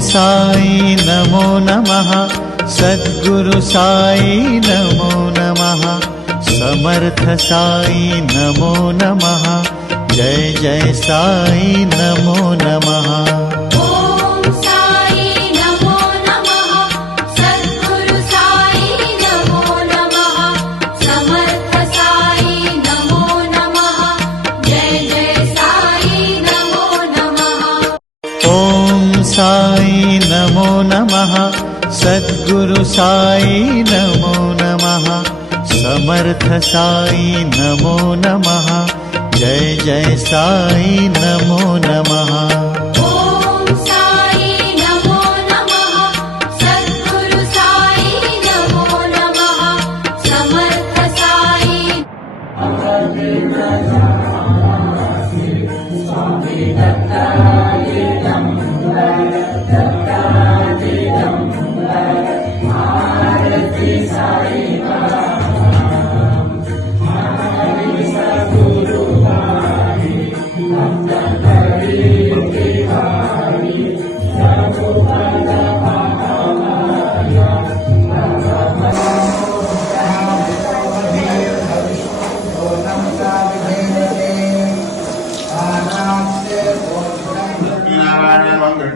साई नमो नमः। सद्गुरु साई नमो नमः। समर्थ साई नमो नमः। जय जय साई नमो नमः। ओम साई नमो नमः। सद्गुरु साई नमो नमः। समर्थ साई नमो नमः। जय जय साई नमो नमः। ओम साई नमो नमः। सद्गुरु साई नमो नमः। समर्थ साई नमो नमः। जय जय साई नमो नमः। ओम साई नमो नमः। सद्गुरु साई नमो नमः। समर्थ साई नारायण मंगल